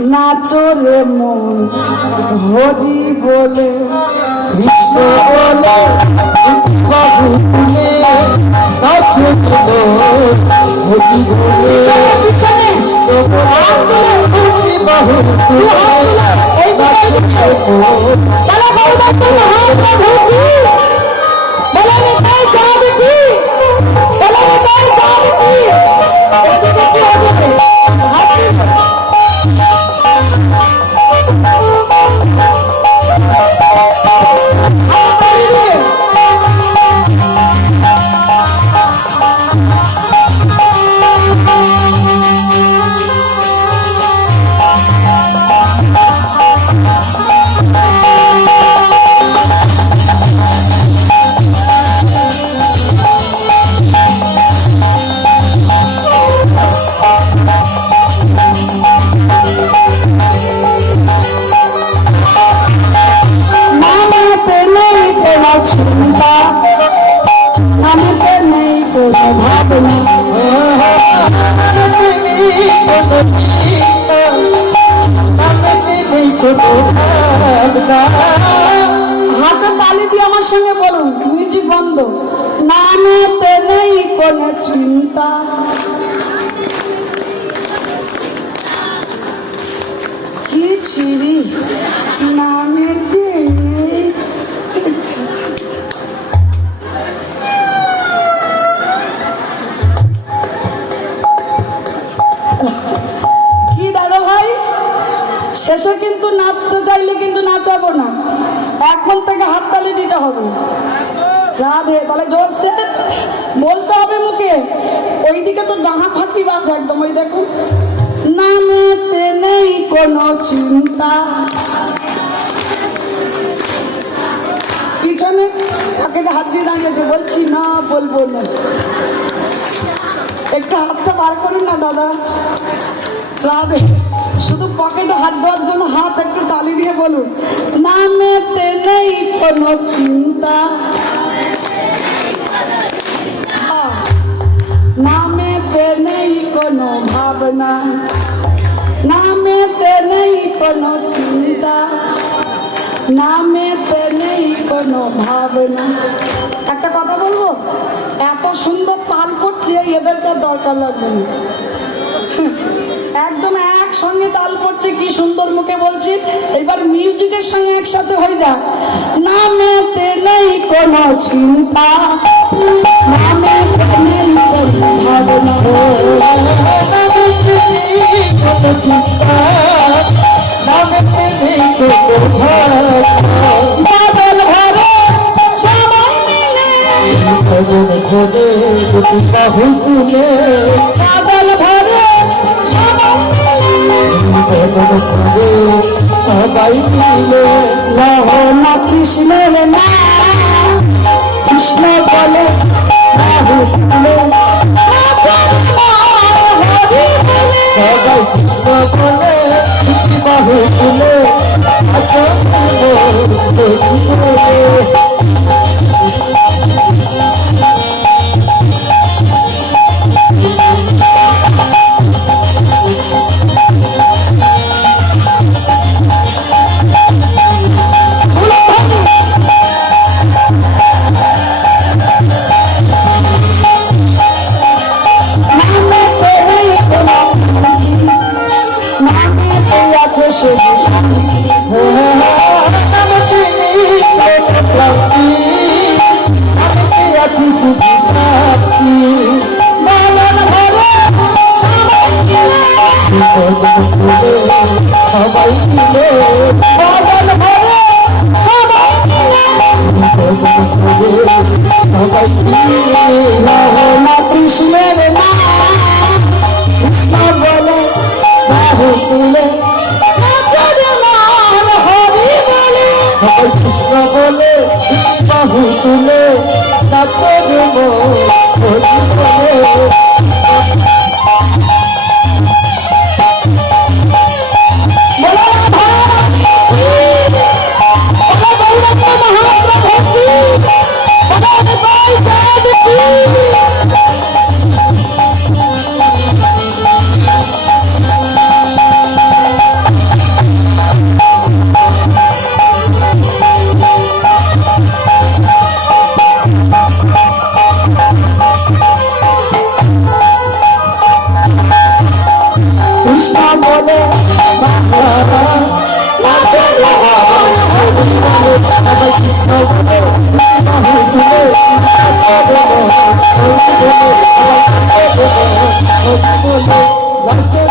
নাচো রে মন হরি বলে কৃষ্ণ বলে বাবু বলে নাচো রে মন হরি বলে পিছনে বাহু হাতে তালি দিয়ে আমার সঙ্গে বলুন, মিউজিক বন্ধ। নামেতে নেই কোনো চিন্তা, কি ছিড়ি নামেতে নেই। কি দাদা ভাই, শেষে কিন্তু নাচতে চাইলে কিন্তু নাচাবো না, এখন থেকে হাততালি দিতে হবে। রাধে, তাহলে জোরসে বলতে হবে মুখে। ওইদিকে তো ডাহা ফাঁকি বাজ একদম, ওই দেখুন। নামেতে নেই কোনো চিন্তা, পিছনে তাকে হাত দিয়ে দাঁড়িয়েছে, বলছি না বলবো না। একটু হাতটা বার করুন না দাদা। রাধে, শুধু পকেটে হাত দেওয়ার জন্য হাত একটু তালি দিয়ে বলুন, নামেতে নেই কোনো চিন্তা, নামেতে নেই কোনো ভাবনা, নামেতে নেই কোনো চিন্তা, নামেতে নেই কোনো ভাবনা। একটা কথা বলবো, এত সুন্দর তাল করছে, এদেরকে দরকার লাগবে না, একদম একসঙ্গে তাল পড়ছে, কি সুন্দর মুখে বলছি। এবার মিউজিকের সঙ্গে একসাথে হয়ে যায়। নামেতে নেই কোনো চিন্তা, নামেতে নেই কোনো ভাবনা, নামেতে নেই কোনো চিন্তা, নামেতে নেই কোনো ভাবনা। বাদল ভরে সবাই মিলে ভজন খোদে দুটি বাহু তুলে, বাদল ভরে সবাই মিলে মোহন কৃষ্ণের না, কৃষ্ণ বলে বাহু তুলে, সবাই কৃষ্ণ বলে বাহু তুলে। সবাই মিলে বাদল ভরে সবাই মিলে, সবাই মিলে মোহন কৃষ্ণের না, কৃষ্ণ বলে বাহু তুলে, হরি বলে সবাই কৃষ্ণ বলে বাহু তুলে, নাচর মন হরি বলে। Let's go.